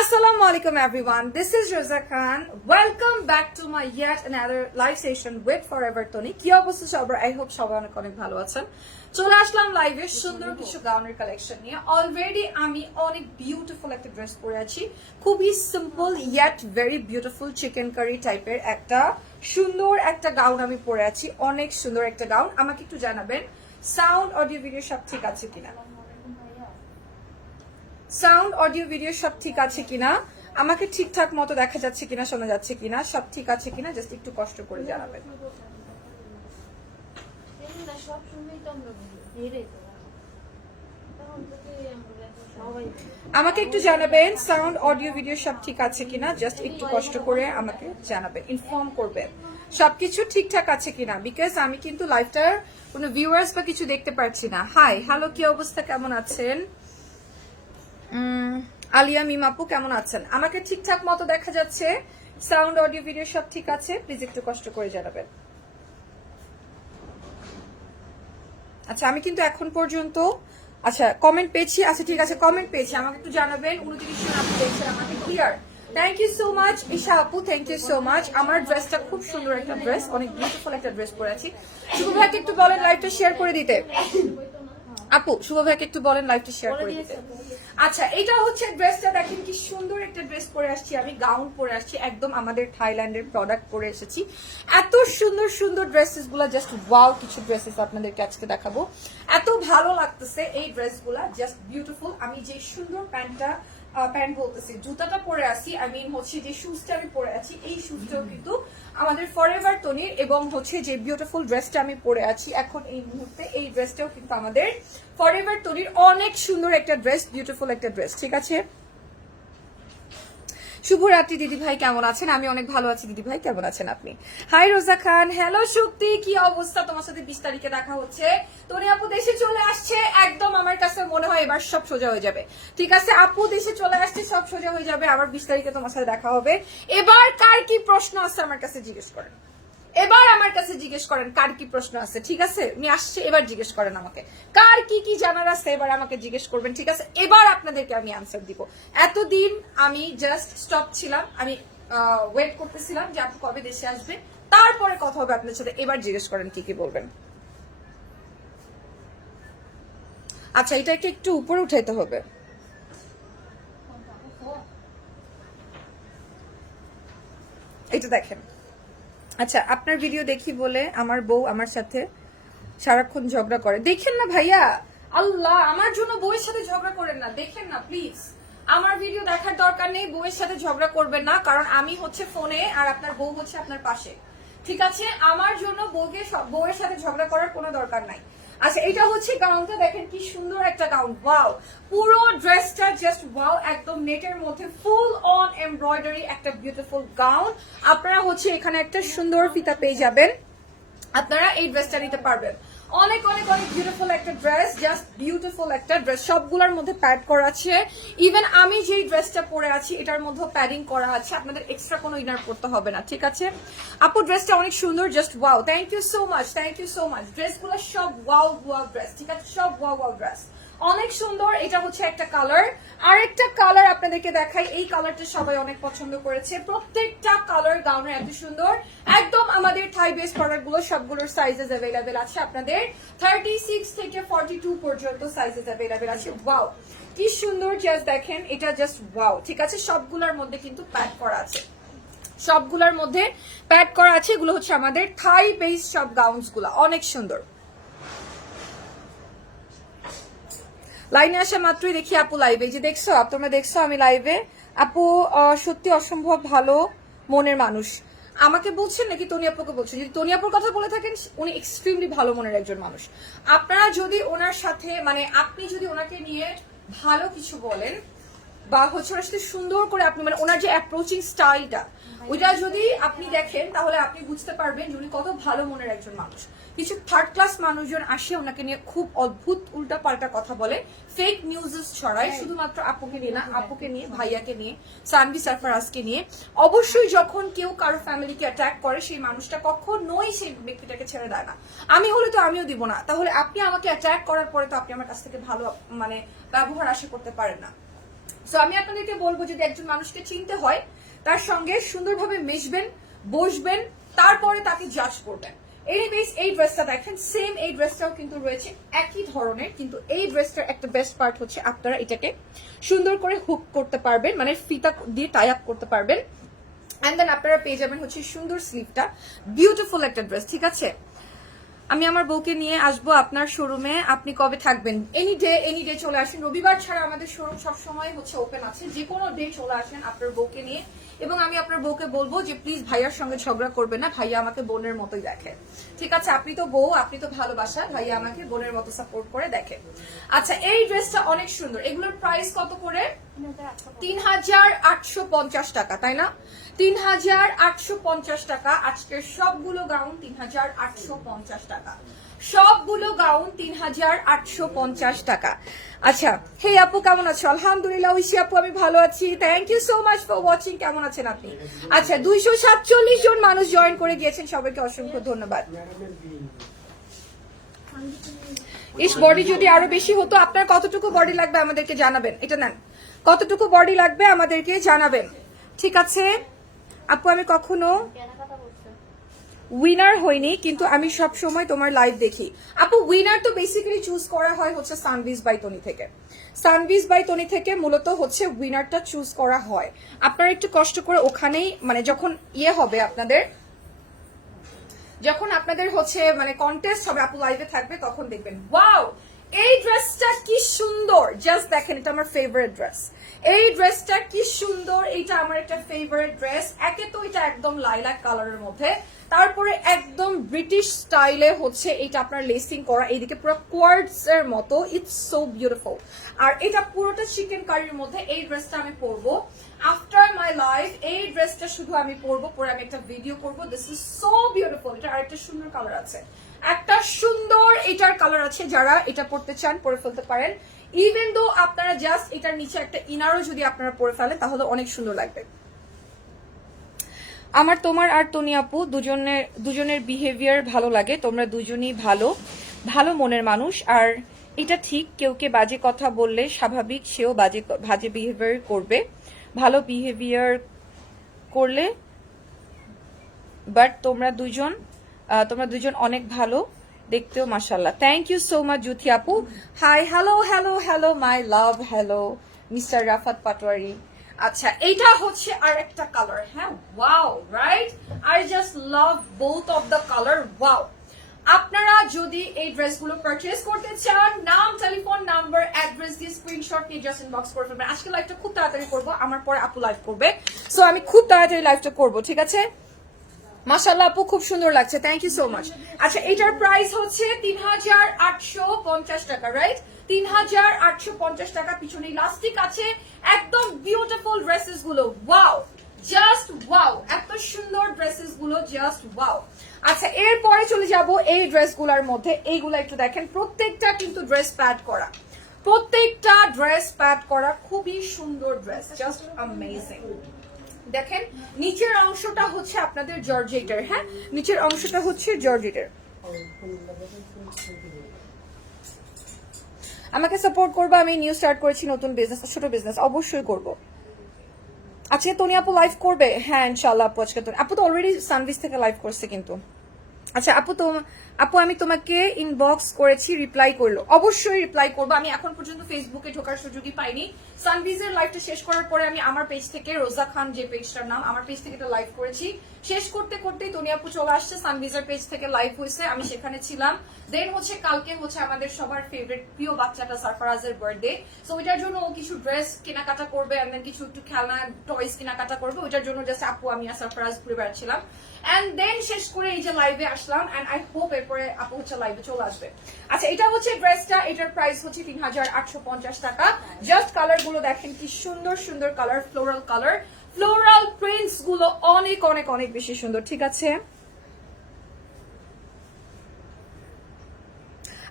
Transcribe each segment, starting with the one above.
Assalamu alaikum, everyone. This is Rosa Khan. Welcome back to my yet another live session with Forever Tony. কি অবস্থা সবার? I hope সবাই অনেক অনেক ভালো আছেন। চলে আসলাম লাইভে সুন্দর কিছু গাউনের কালেকশন নিয়ে অলরেডি আমি অনেক বিউটিফুল একটা ড্রেস পরে আছি খুবই simple yet very beautiful chicken curry টাইপের একটা সুন্দর একটা গাউন আমি পরে আছি অনেক সুন্দর একটা গাউন আমাকে একটু জানাবেন সাউন্ড অডিও ভিডিও সব ঠিক আছে কিনা সাউন্ড অডিও ভিডিও সব ঠিক আছে কিনা? আমাকে ঠিকঠাক মতো দেখা যাচ্ছে কিনা, শোনা যাচ্ছে কিনা, সব ঠিক আছে কিনা জাস্ট একটু কষ্ট করে জানাবেন। আমাকে একটু জানাবেন সাউন্ড অডিও ভিডিও সব ঠিক আছে কিনা জাস্ট একটু কষ্ট করে আমাকে জানাবেন ইনফর্ম করবেন। সবকিছু ঠিকঠাক আছে কিনা? বিকজ আমি কিন্তু লাইভটার কোনো ভিউয়ার্স বা কিছু দেখতে পারছি না। হাই হ্যালো কি অবস্থা? কেমন আছেন? আলিয়া মিমাপু কেমন আছেন? আমাকে ঠিকঠাক মতো দেখা যাচ্ছে? সাউন্ড অডিও ভিডিও সব ঠিক আছে? প্লিজ একটু কষ্ট করে জানাবেন। আচ্ছা আমি কিন্তু এখন পর্যন্ত আচ্ছা কমেন্ট পেয়েছি? আচ্ছা ঠিক আছে কমেন্ট পেয়েছি। আমাকে একটু জানাবেন? উনত্রিশ জন আপনি পেয়েছেন আমাকে clear thank you so much Isha আপু থ্যাংক ইউ সো মাচ আমার ড্রেসটা খুব সুন্দর একটা ড্রেস অনেক বিউটিফুল একটা ড্রেস পরে আছি। শুভ ভাইকে একটু বলেন লাইভটা শেয়ার করে দিতে। আপু শুভ ভাইকে একটু বলেন লাইভটা শেয়ার করে দিতে। আচ্ছা এটা হচ্ছে ড্রেসটা দেখেন কি সুন্দর একটা ড্রেস পরে আসছি আমি গাউন পরে আসছি। একদম আমাদের থাইল্যান্ডের প্রোডাক্ট পরে এসেছি। এত সুন্দর সুন্দর ড্রেসেসগুলা জাস্ট ওয়াও কিছু ড্রেসেস আপনাদেরকে আজকে দেখাবো। এত ভালো লাগতেছে এই ড্রেসগুলা জাস্ট বিউটিফুল আমি যে সুন্দর প্যান্টটা প্যান্ট বলতেছি। জুতাটা পরে আছি আই মিন হচ্ছে যে শুজটা আমি পরে আছি এই শুজটাও কিন্তু আমাদের ফরএভার টনির এবং হচ্ছে যে বিউটিফুল ড্রেসটা আমি পরে আছি এখন এই মুহূর্তে এই ড্রেসটাও কিন্তু আমাদের ফরএভার টনির অনেক সুন্দর একটা ড্রেস বিউটিফুল একটা ড্রেস ঠিক আছে? শুভরাত্রি দিদি ভাই কেমন আছেন? আমি অনেক ভালো আছি। দিদি ভাই কেমন আছেন আপনি? হাই রোজা খান হ্যালো শক্তি কি অবস্থা? তোমার সাথে বিশ তারিখে দেখা হচ্ছে। তোরে আপু দেশে চলে আসছে। একদম আমার কাছে মনে হয় এবার সব সোজা হয়ে যাবে। ঠিক আছে? আপু দেশে চলে আসছে, সব সোজা হয়ে যাবে। আবার বিশ তারিখে তোমার সাথে দেখা হবে। এবার কার কি প্রশ্ন আছে আমার কাছে জিজ্ঞেস করেন। এবার আমার কাছে জিজ্ঞেস করেন, কার কি প্রশ্ন আছে, ঠিক আছে? উনি আসছে, এবার জিজ্ঞেস করেন আমাকে। কার কি কি জানার আছে, এবার আমাকে জিজ্ঞেস করবেন, ঠিক আছে? এবার আপনাদেরকে আমি আনসার দিব। এতদিন আমি জাস্ট স্টপ ছিলাম, আমি ওয়েট করতেছিলাম যে আপনি কবে দেশে আসবে। তারপরে কথা হবে আপনার সাথে, এবার জিজ্ঞেস করেন কি কি বলবেন। আচ্ছা এটাকে একটু উপরে উঠাইতে হবে। এটা দেখেন। আচ্ছা আপনার ভিডিও দেখি বলে আমার বউ আমার সাথে সারাক্ষণ ঝগড়া করে। দেখেন না ভাইয়া, আল্লাহ, আমার জন্য বউয়ের সাথে ঝগড়া করেন না। দেখেন না প্লিজ আমার ভিডিও দেখার দরকার নেই, বউয়ের সাথে ঝগড়া করবেন না, কারণ আমি হচ্ছে ফোনে আর আপনার বউ হচ্ছে আপনার পাশে। ঠিক আছে? আমার জন্য বউকে বউয়ের সাথে ঝগড়া করার কোনো দরকার নাই। আচ্ছা এটা হচ্ছে গাউনটা দেখেন কি সুন্দর একটা গাউন ওয়াও পুরো ড্রেসটা জাস্ট ওয়াও একদম নেটের মধ্যে ফুল অন এমব্রয়ডারি একটা বিউটিফুল গাউন আপনারা হচ্ছে এখানে একটা সুন্দর ফিতা পেয়ে যাবেন। আপনারা এই ড্রেসটা নিতে পারবেন। অনেক অনেক অনেক বিউটিফুল একটা ড্রেস জাস্ট বিউটিফুল একটা ড্রেস সবগুলোর মধ্যে প্যাড করা আছে। ইভেন আমি যেই ড্রেসটা পরে আছি, এটার মধ্যেও প্যাডিং করা আছে। আপনাদের এক্সট্রা কোনো ইনার করতে হবে না, ঠিক আছে? আপু ড্রেসটা অনেক সুন্দর just wow thank you so much thank you so much ড্রেসগুলো সব ওয়াও ওয়াও ড্রেস ঠিক আছে? সব ওয়াও ওয়াও ড্রেস অনেক সুন্দর, এটা হচ্ছে একটা কালার আর একটা কালার আপনাদেরকে দেখাই, এই কালারটা সবাই অনেক পছন্দ করেছে। প্রত্যেকটা কালার গাউনের এত সুন্দর। একদম আমাদের থাই বেস প্রোডাক্টগুলো, সবগুলোর সাইজেস অ্যাভেলেবেল আছে আপনাদের। থার্টি সিক্স থেকে ফর্টি টু পর্যন্ত সাইজেস অ্যাভেলেবেল আছে। ওয়াও কি সুন্দর জাস্ট দেখেন, এটা জাস্ট ওয়াও ঠিক আছে? সবগুলোর মধ্যে কিন্তু প্যাক করা আছে। সবগুলোর মধ্যে প্যাক করা আছে, এগুলো হচ্ছে আমাদের থাই বেস সব গাউন্সগুলা। অনেক সুন্দর। লাইনে আসা মাত্রই দেখি আপু লাইভে যে দেখছ আপ তোমরা দেখছ আমি লাইভে আপু সত্যি অসম্ভব ভালো মনের মানুষ। আমাকে বলছেন নাকি তনি আপুকে বলছেন? যদি তনি আপুর কথা বলে থাকেন, উনি এক্সট্রিমলি ভালো মনের একজন মানুষ। আপনারা যদি ওনার সাথে মানে আপনি যদি ওনাকে নিয়ে ভালো কিছু বলেন বা হচ্ছে ওনার সাথে সুন্দর করে আপনি মানে ওনার যে অ্যাপ্রোচিং স্টাইলটা ওইটা যদি আপনি দেখেন তাহলে আপনি বুঝতে পারবেন যে উনি কত ভালো মনের একজন মানুষ। কিছু থার্ড ক্লাস মানুষজন আসে ওনাকে নিয়ে খুব অদ্ভুত উল্টা পাল্টা কথা বলে ফেক নিউজেস ছড়ায় শুধুমাত্র আপুকে নিয়ে না আপুকে নিয়ে ভাইয়াকে নিয়ে সানভি সারফারাজকে নিয়ে। অবশ্যই যখন কেউ কারও ফ্যামিলিকে অ্যাটাক করে সেই মানুষটা কখনোই সেই ব্যক্তিটাকে ছেড়ে দেয় না। আমি হলে তো আমিও দিব না। তাহলে আপনি আমাকে অ্যাটাক করার পরে তো আপনি আমার কাছ থেকে ভালো মানে ব্যবহার আশা করতে পারেন না। সো আমি আপনাদেরকে বলব যদি একজন মানুষকে চিনতে হয়, তার সঙ্গে সুন্দরভাবে মিশবেন, বসবেন, তারপরে তাকে জাজ করবেন। এনিওয়েজ এই ড্রেসটা দেখেন সেম এই ড্রেসটাও কিন্তু রয়েছে, একই ধরনের, কিন্তু এই ড্রেসটার একটা বেস্ট পার্ট হচ্ছে আপনারা এটাকে সুন্দর করে হুক করতে পারবেন মানে ফিতা দিয়ে টাই আপ করতে পারবেন। অ্যান্ড দেন আপনারা পেয়ে যাবেন হচ্ছে সুন্দর স্লিভটা বিউটিফুল একটা ড্রেস ঠিক আছে? আমি আমার বউকে নিয়ে আসব আপনার শোরুমে, আপনি কবে থাকবেন? এনি ডে এনি ডে চলে আসেন। রবিবার ছাড়া আমাদের শোরুম সবসময় হচ্ছে ওপেন আছে। যে কোনো ডে চলে আসেন আপনার বউকে নিয়ে। এবং আমি আপনার বউকে বলব যে প্লিজ ভাইয়ার সঙ্গে ঝগড়া করবে না, ভাইয়া আমাকে বোনের মতোই দেখে। ঠিক আছে, আপনি তো বউ, আপনি তো ভালোবাসা, ভাইয়া আমাকে বোনের মতো সাপোর্ট করে দেখে। আচ্ছা এই ড্রেসটা অনেক সুন্দর। এগুলোর প্রাইস কত করে? তিন হাজার আটশো পঞ্চাশ টাকা, তাই না? তিন হাজার আটশো পঞ্চাশ টাকা, আজকের সবগুলো গাউন তিন হাজার আটশো পঞ্চাশ টাকা। সবগুলো গাউন তিন হাজার আটশো পঞ্চাশ টাকা। আচ্ছা হে আপু, কেমন আছো? আলহামদুলিল্লাহ, ঐশী আপু, আমি ভালো আছি। Thank you so much for watching কেমন আছেন আপনি? আচ্ছা দুইশো সাতচল্লিশ জন মানুষ জয়েন করে গিয়েছেন। সবাইকে অসংখ্য ধন্যবাদ। ইস বডি যদি আরও বেশি হতো, আপনার কতটুকু বডি লাগবে আমাদেরকে জানাবেন? এটা নেন। কতটুকু বডি লাগবে আমাদেরকে জানাবেন? ঠিক আছে? আপু, আমি কখনো উইনার হইনি কিন্তু আমি সব সময় তোমার লাইভ দেখি। আপু উইনার তো বেসিক্যালি চুজ করা হয় হচ্ছে সানভিজ বাই তনি থেকে। সানভিজ বাই তনি থেকে মূলত হচ্ছে উইনারটা চুজ করা হয়। আপনারা একটু কষ্ট করে ওখানেই মানে যখন ইয়ে হবে আপনাদের, যখন আপনাদের হচ্ছে মানে কন্টেস্ট হবে, আপু লাইভে থাকবে, তখন দেখবেন ওয়াও এই ড্রেসটা কি সুন্দর। জাস্ট দেখেন, এটা আমার ফেভারিট ড্রেস এই ড্রেসটা কি সুন্দর, এটা আমার একটা ফেভারিট ড্রেস একে তো এটা একদম লাইলাক কালারের মধ্যে। তারপরে একদম ব্রিটিশ স্টাইলে হচ্ছে এটা আপনার লেসিং করা। এইদিকে পুরো কোয়ার্ডস এর মতো। ইটস সো বিউটিফুল আর এটা পুরোটা চিকেন কারির মধ্যে এই ড্রেসটা আমি পরবো। আফটার মাই লাইফ এই ড্রেসটা শুধু আমি পরবো, পরে আমি একটা ভিডিও করব। দিস ইজ সো বিউটিফুল এটা আরেকটা সুন্দর কালার আছে। একটা সুন্দর এটার কালার আছে যারা এটা পড়তে চান, পরে ফেলতে পারেন। ইভেন দো আপনারা জাস্ট এটার নিচে একটা ইনারও যদি আপনারা পরে ফেলেন, তাহলে অনেক সুন্দর লাগবে। আমার, তোমার আর তনি আপু দুজনের দুজনের বিহেভিয়ার ভালো লাগে, তোমরা দুজনই ভালো ভালো মনের মানুষ। আর এটা ঠিক, কেউ কে বাজে কথা বললে স্বাভাবিক, সেও বাজে বাজে বিহেভিয়ার করবে। ভালো বিহেভিয়ার করলে বাট তোমরা দুজন তোমরা দুজন অনেক ভালো। দেখতেও মাসাল্লাহ thank you so much Juthi আপু। Hi hello hello hello my love hello mister Rafat Patwari. আচ্ছা এইটা হচ্ছে আর একটা কালার হ্যাঁ? Wow right I just love both of the colour wow আপনারা যদি এই ড্রেসগুলো পারচেজ করতে চান, নাম টেলিফোন নাম্বার অ্যাড্রেস দিয়ে স্ক্রিনশট নিয়ে জাস্ট ইনবক্স করে ফেলবেন। আজকে লাইভটা খুব তাড়াতাড়ি করব, আমার পরে আপু লাইভ করবে। সো আমি খুব তাড়াতাড়ি লাইভটা করব, ঠিক আছে? মাসাল্লাহ আপু, খুব সুন্দর লাগছে। থ্যাংক ইউ সো মাচ আচ্ছা এটার প্রাইস হচ্ছে তিন হাজার আটশো পঞ্চাশ টাকা রাইট তিন হাজার আটশো পঞ্চাশ টাকা, পিছনে ইলাস্টিক আছে, একদম বিউটিফুল ড্রেসেসগুলো। ওয়াও জাস্ট ওয়াও এত সুন্দর ড্রেসেসগুলো জাস্ট ওয়াও আচ্ছা এরপরে চলে যাব এই ড্রেসগুলোর মধ্যে। এইগুলো একটু দেখেন, প্রত্যেকটা কিন্তু ড্রেস প্যাড করা। প্রত্যেকটা ড্রেস প্যাড করা, খুবই সুন্দর ড্রেস জাস্ট অ্যামেজিং দেখেন, নিচের অংশটা হচ্ছে আপনাদের জর্জেটের হ্যাঁ? নিচের অংশটা হচ্ছে জর্জেটের আমাকে সাপোর্ট করব, আমি নিউ স্টার্ট করেছি নতুন বিজনেস ছোট বিজনেস অবশ্যই করব। আজকে তনি আপু লাইভ করবে? হ্যাঁ ইনশাল্লাহ আপু, আজকে আপু তো অলরেডি সানভিস থেকে লাইভ করছে কিন্তু। আচ্ছা আপু তো আপু আমি তোমাকে ইনবক্স করেছি রিপ্লাই করল। অবশ্যই রিপ্লাই করব। আমি এখন পর্যন্ত ফেসবুকে ঢোকার সুযোগই পাইনি। সানভিজের লাইভটা শেষ করার পরে আমি আমার পেজ থেকে রোজা খান যে পেজটার নাম, আমার পেজ থেকে এটা লাইভ করেছি। শেষ করতে করতেই তনি আপু চলে আসছে সানভিজার পেজ থেকে লাইভ হয়েছে আমি সেখানে ছিলাম। দেন হচ্ছে কালকে হচ্ছে আমাদের সবার ফেভারিট প্রিয় বাচ্চাটা সারফারাজের বার্থডে সো ওইটার জন্য ও কিছু ড্রেস কেনাকাটা করবে and then কিছু একটু খেলনা টয়স কেনাকাটা করবে। ওইটার জন্য জাস্ট আপু আমি আর সারফারাজ ঘুরে বেড়াচ্ছিলাম। এন্ড দেন শেষ করে এই যে লাইভে আসলাম এন্ড আই হোপ এরপরে আপু হচ্ছে লাইভে চলে আসবে। আচ্ছা এটা হচ্ছে ড্রেসটা এটার প্রাইস হচ্ছে তিন হাজার আটশো পঞ্চাশ টাকা। জাস্ট কালারগুলো দেখেন কি সুন্দর সুন্দর কালার ফ্লোরাল কালার ফ্লোরাল প্রিন্টসগুলো অনেক অনেক অনেক বেশি সুন্দর, ঠিক আছে?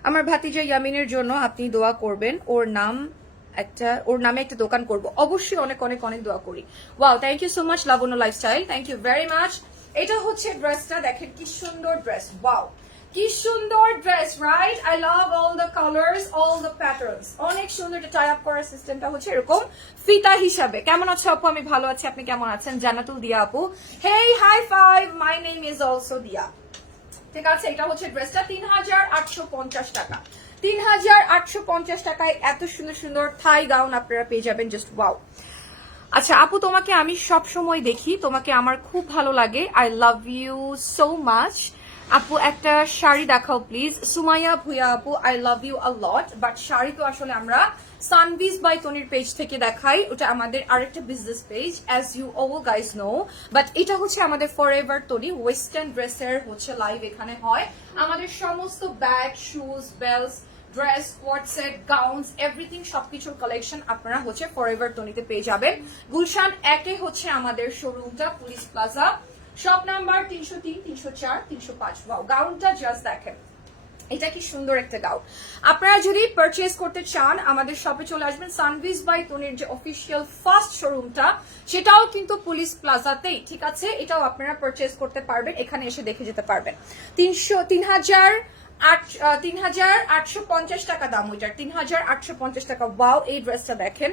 আমার ভাতিজা ইয়ামিনের জন্য আপনি দোয়া করবেন। ওর নাম একটা, ওর নামে একটা দোকান করব। অবশ্যই অনেক অনেক অনেক দোয়া করি। Wow thank you so much Labonno lifestyle thank you very much এটা হচ্ছে ড্রেসটা দেখেন কি সুন্দর ড্রেস ওয়াও কি সুন্দর dress right I love all the colours all the patterns অনেক সুন্দর টাই আপ করার সিস্টেমটা হচ্ছে এরকম ফিতা হিসাবে। কেমন আছো আপু? আমি ভালো আছি। আপনি কেমন আছেন? জানাতুল দিয়া আপু। Hey high five my name is also Dia ঠিক আছে? এটা হচ্ছে ড্রেসটা তিন হাজার আটশো পঞ্চাশ টাকা। তিন হাজার আটশো পঞ্চাশ টাকায় এত সুন্দর সুন্দর থাই গাউন আপনারা পেয়ে যাবেন। জাস্ট ওয়াও আচ্ছা আপু, তোমাকে আমি সব সময় দেখি। তোমাকে আমার খুব ভালো লাগে। I love you so much আপু, একটা শাড়ি দেখাও প্লিজ সুমাইয়া ভুয়া আপু I love you a lot but sari তো আসলে আমরা সানবিজ বাই তনির পেজ থেকে দেখাই। ওটা আমাদের আরেকটা business page as you all guys know but এটা হচ্ছে আমাদের ফর এভার তনি ওয়েস্টার্ন ড্রেসের হচ্ছে লাইভ এখানে হয়। আমাদের সমস্ত bag shoes bells dress WhatsApp gowns everything সবকিছুর কালেকশন আপনারা হচ্ছে ফর এভার তনিতে পেয়ে যাবেন। গুলশান একে হচ্ছে আমাদের শোরুমটা পুলিশ প্লাজা শপ নাম্বার তিনশো তিন তিনশো চার তিনশো পাঁচ ভাও গাউনটা জাস্ট দেখেন। এটা কি সুন্দর একটা গাউন আপনারা যদি পারচেস করতে চান, আমাদের শপে চলে আসবেন সানভিজ বাই তনির যে অফিসিয়াল ফার্স্ট শোরুমটা সেটাও কিন্তু পুলিশ প্লাজাতেই ঠিক আছে? এটাও আপনারা পারচেস করতে পারবেন, এখানে এসে দেখে যেতে পারবেন। তিনশো, তিন হাজার আট তিন হাজার আটশো পঞ্চাশ টাকা দাম তিন হাজার আটশো পঞ্চাশ টাকা। এই ড্রেসটা দেখেন।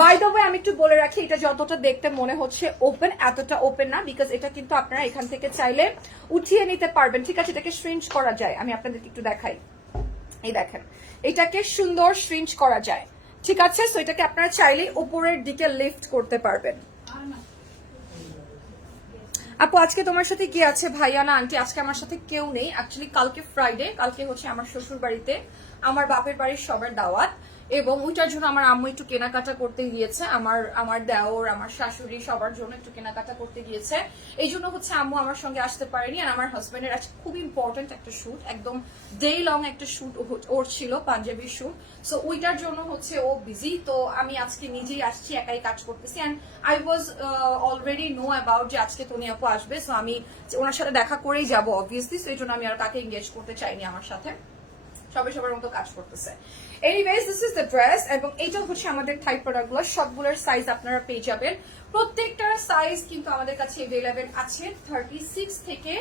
বাই ওয়ে আমি একটু বলে রাখি, এটা যতটা দেখতে মনে হচ্ছে ওপেন এতটা ওপেন না বিকজ এটা কিন্তু আপনারা এখান থেকে চাইলে উঠিয়ে নিতে পারবেন। ঠিক আছে, এটাকে শ্রিঞ্চ করা যায়। আমি আপনাদেরকে একটু দেখাই। এই দেখেন, এটাকে সুন্দর শ্রিঞ্চ করা যায়। ঠিক আছে সো এটাকে আপনারা চাইলে উপরের দিকে লিফট করতে পারবেন। আপু, আজকে তোমার সাথে কি আছে? ভাইয়া না, আন্টি, আজকে আমার সাথে কেউ নেই। অ্যাকচুয়ালি কালকে ফ্রাইডে কালকে হচ্ছে আমার শ্বশুর বাড়িতে আমার বাপের বাড়ির সবার দাওয়াত। এবং ওইটার জন্য আমার আম্মু একটু কেনাকাটা করতে গিয়েছে, আমার আমার দেওর, আমার শাশুড়ি সবার জন্য একটু কেনাকাটা করতে গিয়েছে। এই জন্য হচ্ছে আম্মু আমার সঙ্গে আসতে পারেনি আর আমার হাজবেন্ডের আজকে খুব ইম্পর্টেন্ট একটা শুট একদম ডে লং একটা শুট ওর ছিল পাঞ্জাবি শুট সো ওইটার জন্য হচ্ছে ও বিজি তো আমি আজকে নিজেই আসছি, একাই কাজ করতেছি and I was already know about যে আজকে তনি আপু আসবে। সো আমি ওনার সাথে দেখা করেই যাব অবভিয়াসলি সো এই জন্য আমি আর কাকে এঙ্গেজ করতে চাইনি আমার সাথে। সবাই সবার মতো কাজ করতেছে। Anyways this is the dress এবং এইটা হচ্ছে আমাদের থাই প্রোডাক্টগুলো সবগুলোর সাইজ আপনারা পেয়ে যাবেন। প্রত্যেকটার সাইজ কিন্তু আমাদের কাছে এভেলেবেল আছে থার্টি সিক্স থেকে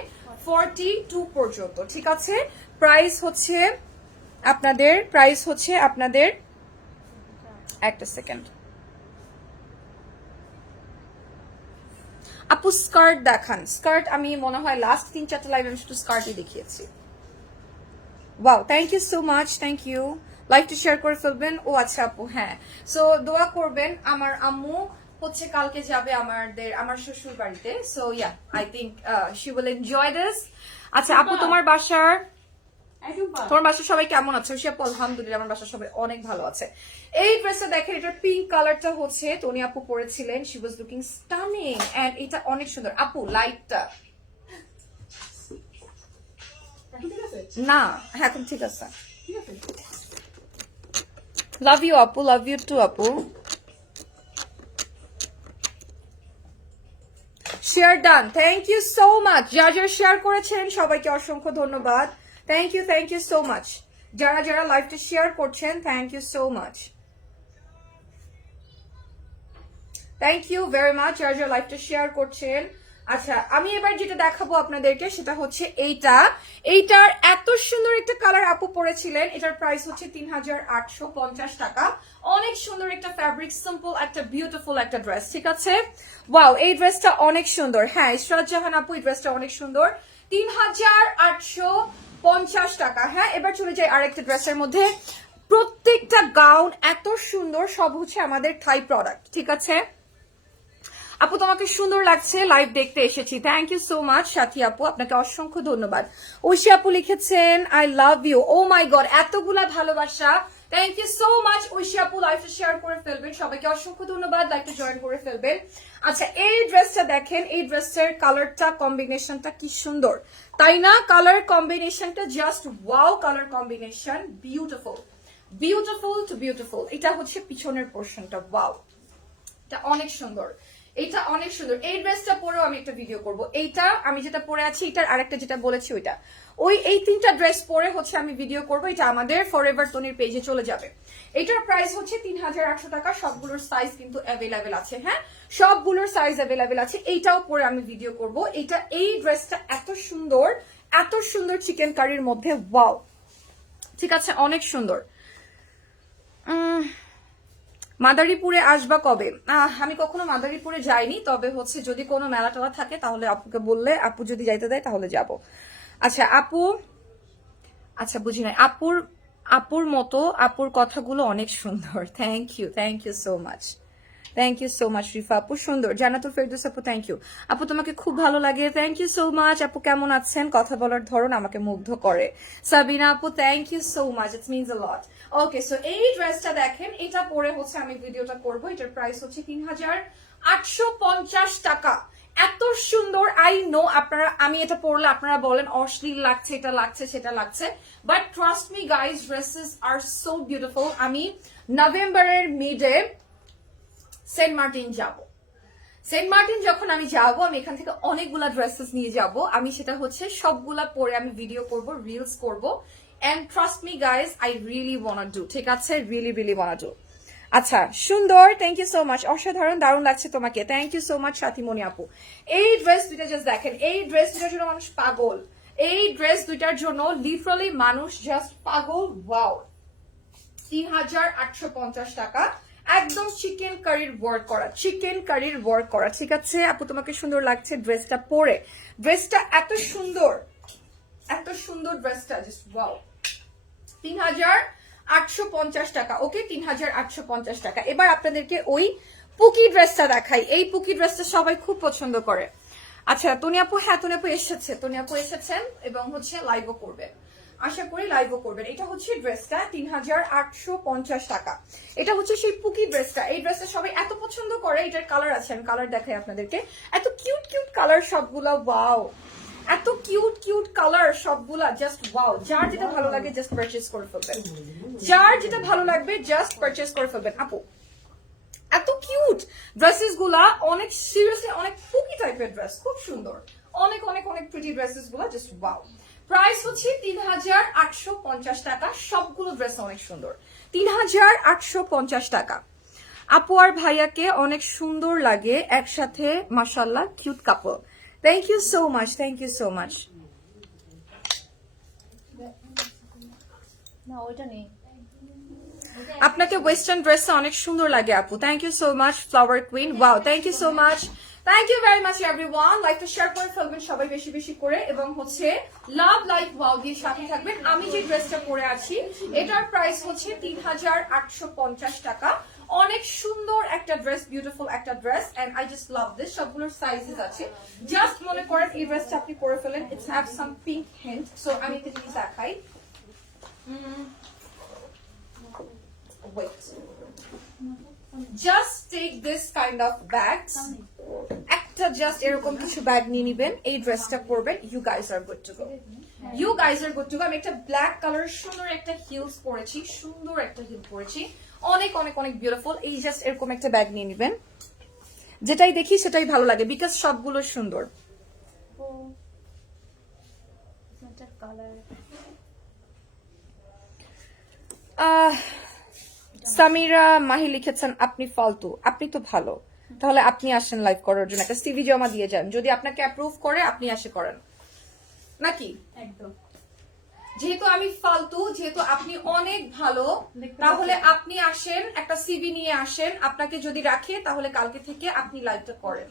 ফর্টি টু পর্যন্ত, ঠিক আছে? প্রাইস হচ্ছে আপনাদের প্রাইস হচ্ছে আপনাদের একটা সেকেন্ড আপু স্কার্ট দেখান। স্কার্ট আমি মনে হয় লাস্ট তিন চারটা লাইভ আমি শুধু স্কার্টই দেখিয়েছি। Wow thank you so much thank you লাইকটা শেয়ার করে ফেলবেন? ও আচ্ছা আপু হ্যাঁ। সো দোয়া করবেন আমার আম্মু হচ্ছে কালকে যাবে আমাদের আমার শ্বশুর বাড়িতে so yeah I think she will enjoy this আচ্ছা আপু তোমার বাসার তোমার বাসার সবাই কেমন আছে? সে আলহামদুলিল্লাহ আমার বাসার সবাই অনেক ভালো আছে। এই ড্রেসটা দেখেন এটার পিঙ্ক কালারটা হচ্ছে টনি আপু পরেছিলেন। She was looking stunning and এটা অনেক সুন্দর। আপু লাইটটা না হ্যাঁ এখন ঠিক আছে। লাভ ইউ আপু লাভ ইউ টু আপু share done thank you so much যারা যারা শেয়ার করেছেন সবাইকে অসংখ্য ধন্যবাদ। Thank you thank you so much যারা যারা লাইভটা শেয়ার করছেন thank you so much thank you very much যারা যারা লাইভটা শেয়ার করছেন আচ্ছা আমি এবার যেটা দেখাবো আপনাদেরকে সেটা হচ্ছে এইটা। এইটার এত সুন্দর একটা কালার আপু পরেছিলেন। এটার প্রাইস হচ্ছে তিন হাজার আটশো পঞ্চাশ টাকা। অনেক সুন্দর একটা ফ্যাব্রিক সিম্পল একটা বিউটিফুল একটা ড্রেস ঠিক আছে? ওয়াও এই ড্রেসটা অনেক সুন্দর। হ্যাঁ ইশরাত জাহান আপু, এই ড্রেসটা অনেক সুন্দর। তিন হাজার আটশো পঞ্চাশ টাকা। হ্যাঁ এবার চলে যাই আরেকটা ড্রেসের মধ্যে। প্রত্যেকটা গাউন এত সুন্দর, সব হচ্ছে আমাদের থাই প্রোডাক্ট ঠিক আছে? আপু, তোমাকে সুন্দর লাগছে লাইভ দেখতে এসেছি। থ্যাংক ইউ সো মাচ সাথী আপু। আপনাকে অসংখ্য ধন্যবাদ। ঐশী আপু লিখেছেন I love you oh my god এতগুলা ভালোবাসা। Thank you so much Oishi আপু লাইভটা শেয়ার করে ফেলবেন। সবাইকে অসংখ্য ধন্যবাদ লাইভটা জয়েন করে ফেলবেন। আচ্ছা এই ড্রেসটা দেখেন, এই ড্রেসটার কালারটা কম্বিনেশনটা কি সুন্দর। তাই না? কালার কম্বিনেশনটা just wow colour combination beautiful beautiful too beautiful এটা হচ্ছে পিছনের পোর্শনটা ওয়াও এটা অনেক সুন্দর। এটা অনেক সুন্দর। এই ড্রেসটা পরেও আমি একটা ভিডিও করব। এইটা আমি যেটা পরে আছি এটার আরেকটা যেটা বলেছি ওইটা। ওই এই তিনটা ড্রেস পরে হচ্ছে আমি ভিডিও করব। এটা আমাদের ফর এভার তনির পেজে চলে যাবে। এটার প্রাইস হচ্ছে তিন হাজার আটশো টাকা। সবগুলোর সাইজ কিন্তু অ্যাভেলেবেল আছে হ্যাঁ? সবগুলোর সাইজ অ্যাভেলেবেল আছে। এইটাও পরে আমি ভিডিও করব। এটা এই ড্রেসটা এত সুন্দর এত সুন্দর চিকেন কারির মধ্যে ওয়াও ঠিক আছে অনেক সুন্দর। উম, মাদারীপুরে আসবা কবে? আমি কখনো মাদারীপুরে যাইনি, তবে হচ্ছে যদি কোনো মেলা টেলা থাকে তাহলে আপুকে বললে, আপু যদি যাইতে দেয় তাহলে যাব। আচ্ছা আপু আচ্ছা বুঝি নাই। আপুর আপুর মতো, আপুর কথাগুলো অনেক সুন্দর। Thank you thank you so much thank you so much Rifa আপু, সুন্দর। জানাতুল ফেরদৌস আপু থ্যাংক ইউ আপু, তোমাকে খুব ভালো লাগে। থ্যাংক ইউ সো মাচ আপু, কেমন আছেন? কথা বলার ধরন আমাকে মুগ্ধ করে। সাবিনা আপু thank you so much it means a lot okay so এই ড্রেসটা দেখেন, এটা পরে হচ্ছে আমি ভিডিওটা করব। এটার প্রাইস হচ্ছে তিন হাজার আটশো পঞ্চাশ টাকা। এত সুন্দর। আই নো আপনারা, আমি এটা পরলে আপনারা বলেন, অশ্লীল লাগছে, এটা লাগছে, সেটা লাগছে। But trust me guys dresses are so beautiful আমি নভেম্বরের মিডে সেন্ট মার্টিন যাব। সেন্ট মার্টিন যখন আমি যাব, আমি এখান থেকে অনেকগুলা ড্রেসেস নিয়ে যাব। আমি সেটা হচ্ছে সবগুলা পরে আমি ভিডিও করব রিলস করব। And trust me guys I really want do ঠিক আছে? রিয়েলি রিয়েলি ওয়ান্ট ডু আচ্ছা সুন্দর থ্যাংক ইউ সো মাচ অসাধারণ, দারুণ লাগছে তোমাকে। Thank you so much Sathimoni আপু। এই ড্রেস দুইটা জাস্ট দেখেন, এই ড্রেস দুইটার জন্য মানুষ পাগল। এই ড্রেস দুইটার জন্য লিটারালি মানুষ জাস্ট পাগল। ওয়াও তিন হাজার আটশো পঞ্চাশ টাকা। একদম চিকেন কারির ওয়ার্ক করা চিকেন কারির ওয়ার্ক করা, ঠিক আছে? আপু, তোমাকে সুন্দর লাগছে ড্রেসটা পরে। ড্রেসটা এত সুন্দর এত সুন্দর ড্রেসটা জাস্ট ওয়াও তিন হাজার আটশো পঞ্চাশ টাকা ওকে তিন হাজার আটশো পঞ্চাশ টাকা। এবার আপনাদেরকে ওই পুকি ড্রেসটা দেখাই। এই পুকি ড্রেসটা সবাই খুব পছন্দ করে। আচ্ছা তনিয়াপু হ্যাঁ তনিয়াপু এসেছে, তনিয়াপু এসেছেন এবং হচ্ছে লাইভও করবেন আশা করি লাইভও করবেন। এটা হচ্ছে ড্রেসটা তিন হাজার আটশো পঞ্চাশ টাকা। এটা হচ্ছে সেই পুকি ড্রেসটা এই ড্রেসটা সবাই এত পছন্দ করে, এটার কালার আছে, আমি কালার দেখাই আপনাদেরকে। এত কিউট কিউট কালার সবগুলা ওয়াও এত কিউট কিউট কালার সবগুলা জাস্ট ওয়াও যার যেটা ভালো লাগে জাস্ট পারচেস করে ফেলবেন। যার যেটা ভালো লাগবে জাস্ট পারচেস করে ফেলবেন। আপু, এত কিউট ড্রেসেসগুলা, অনেক সিরিয়াসলি অনেক ফুকি টাইপের ড্রেস খুব সুন্দর। অনেক অনেক অনেক প্রিটি ড্রেসেসগুলা জাস্ট ওয়াও প্রাইস হচ্ছে তিন হাজার আটশো পঞ্চাশ টাকা। সবগুলো ড্রেস অনেক সুন্দর। তিন হাজার আটশো পঞ্চাশ টাকা। আপু আর ভাইয়াকে অনেক সুন্দর লাগে একসাথে মাসাল্লাহ cute couple thank you so much thank you so much না ওইটা নেই। আপনাকে ওয়েস্টার্ন ড্রেসটা অনেক সুন্দর লাগে আপু। Thank you so much flower queen wow thank you so much thank you very much everyone লাইকটা শেয়ার করে ফেলবেন সবাই বেশি বেশি করে এবং হচ্ছে লাভ লাইক ওয়াও দিয়ে সাথে থাকবেন। আমি যে ড্রেসটা পরে আছি, এটার প্রাইস হচ্ছে তিন হাজার আটশো পঞ্চাশ টাকা। অনেক সুন্দর একটা ড্রেস বিউটিফুল একটা dress and I just love this সবগুলোর সাইজেস আছে। জাস্ট মনে করেন এই ড্রেসটা আপনি পরে ফেলেন। It's have some pink hint so আমি একটা জিনিস দেখাই। Wait. Just take this kind of bags. একটা জাস্ট এরকম কিছু ব্যাগ নিয়ে নিবেন, এই ড্রেসটা পরবেন you guys are good to go you guys are good to go আমি একটা ব্ল্যাক কালার সুন্দর একটা হিলস পরেছি, সুন্দর একটা হিল পরেছি। অনেক অনেক অনেক বিউটিফুল এই জাস্ট এরকম একটা ব্যাগ নিয়ে নিবেন। যেটাই দেখি সেটাই ভালো লাগে বিকজ সবগুলো সুন্দর। সামিরা মাহি লিখেছেন, আপনি ফালতু। আপনি তো ভালো। তাহলে আপনি আসেন লাইভ করার জন্য। একটা সিভি জমা দিয়ে যান। যদি আপনাকে অ্যাপ্রুভ করে আপনি আসে করেন। নাকি? একদম। যেহেতু আমি ফালতু যেহেতু আপনি অনেক ভালো তাহলে আপনি আসেন একটা সিভি নিয়ে আসেন। আপনাকে যদি রাখে তাহলে কালকে থেকে আপনি লাইভটা করেন।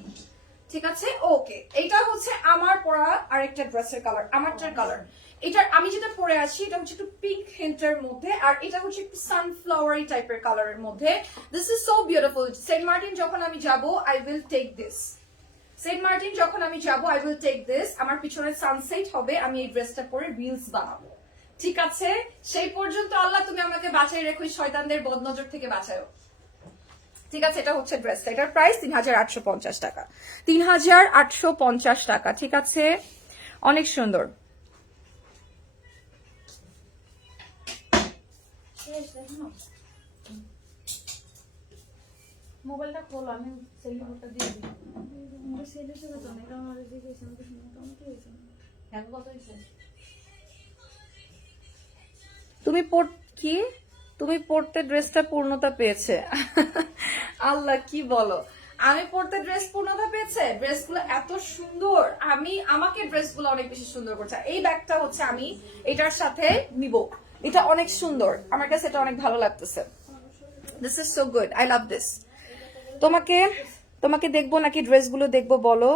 ঠিক আছে? ওকে এটা হচ্ছে আমার পরা আরেকটা ড্রেসের কালার আমারটার কালার এটা আমি যেটা পরে আছি, এটা হচ্ছে একটু পিঙ্ক হেন্টের মধ্যে, আর এটা হচ্ছে একটু সানফ্লাওয়ারি টাইপের কালারের মধ্যে। This is so beautiful Saint Martin যখন আমি যাব I will take this Saint Martin যখন আমি যাব আই উইল টেক দিস আমার পিছনে সানসেট হবে, আমি এই ড্রেসটা পরে রিলস বানাবো। ঠিক আছে? সেই পর্যন্ত আল্লাহ, তুমি আমাকে বাঁচাই রেখো শয়তানদের বদনজর থেকে বাঁচাও ঠিক আছে? এটা হচ্ছে ড্রেসটা এটার প্রাইস তিন হাজার আটশো পঞ্চাশ টাকা। তিন হাজার আটশো পঞ্চাশ টাকা, ঠিক আছে? অনেক সুন্দর। মোবাইলটা খোলো আমি সেলিব্রেটটা দিয়ে দিই। আমরা সেলে তো এটা আমার দিকে এসে আমাকে মোটামুটি হয়েছে হ্যাঁ কত হয়েছে। তুমি পড় কি? তুমি পড়তে ড্রেসটা পূর্ণতা পেয়েছে। আল্লাহ কি বলো? আমি পড়তে ড্রেস পূর্ণতা পেয়েছে? ড্রেসগুলো এত সুন্দর। আমি আমাকে ড্রেসগুলো অনেক বেশি সুন্দর করছে। এই ব্যাগটা হচ্ছে আমি এটার সাথে নিব। এটা অনেক সুন্দর। আমার কাছে এটা অনেক ভালো লাগতেছে। This is so good I love this তোমাকে তোমাকে দেখব নাকি ড্রেসগুলো দেখব বলো?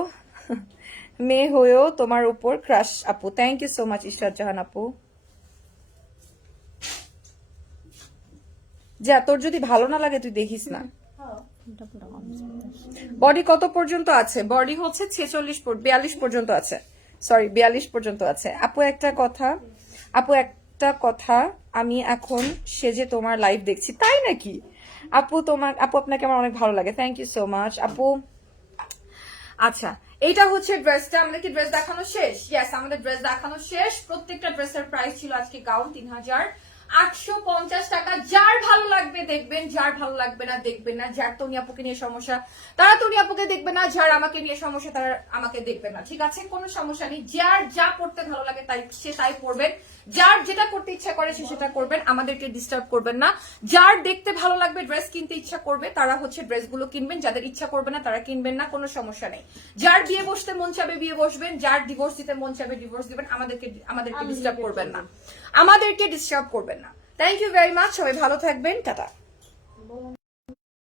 মেয়ে হয়েও তোমার উপর ক্রাশ আপু। থ্যাংক ইউ সো মাচ ঈশ্বর জাহান আপু। যা, তোর যদি ভালো না লাগে, তুই দেখিস না। বডি কত পর্যন্ত আছে? বডি হচ্ছে ছেচল্লিশ বিয়াল্লিশ পর্যন্ত আছে। সরি বিয়াল্লিশ পর্যন্ত আছে। আপু, একটা কথা। আপু একটা কথা আমি এখন সেজে তোমার লাইভ দেখছি। তাই নাকি? আপু তোমার, আপু আপনাকে আমার অনেক ভালো লাগে। থ্যাংক ইউ সো মাচ আপু আচ্ছা এইটা হচ্ছে ড্রেসটা আমাদের কি ড্রেস দেখানো শেষ? ইয়াস আমাদের ড্রেস দেখানো শেষ। প্রত্যেকটা ড্রেসের প্রাইস ছিল আজকে গাউন তিন হাজার। আটশো পঞ্চাশ টাকা। যার ভালো লাগবে দেখবেন যার ভালো লাগবে না দেখবেন না। যার তনি আপুকে নিয়ে সমস্যা তারা তনি আপুকে দেখবে না। যার আমাকে নিয়ে সমস্যা তারা আমাকে দেখবে না। ঠিক আছে? কোনো সমস্যা নেই। যার যা পড়তে ভালো লাগে তাই সে তাই পড়বেন। যার যেটা করতে ইচ্ছা করে সে সেটা করবেন। আমাদেরকে ডিস্টার্ব করবেন না। যার দেখতে ভালো লাগবে ড্রেস কিনতে ইচ্ছা করবে তারা হচ্ছে ড্রেসগুলো কিনবেন। যাদের ইচ্ছা করবে না তারা কিনবেন না। কোনো সমস্যা নেই। যার বিয়ে বসতে মন চাবে বিয়ে বসবেন। যার ডিভোর্স দিতে মন চাবে ডিভোর্স দিবেন। আমাদেরকে আমাদেরকে ডিস্টার্ব করবেন না। আমাদেরকে ডিস্টার্ব করবেন না। থ্যাংক ইউ ভেরি মাচ সবাই ভালো থাকবেন। টাটা।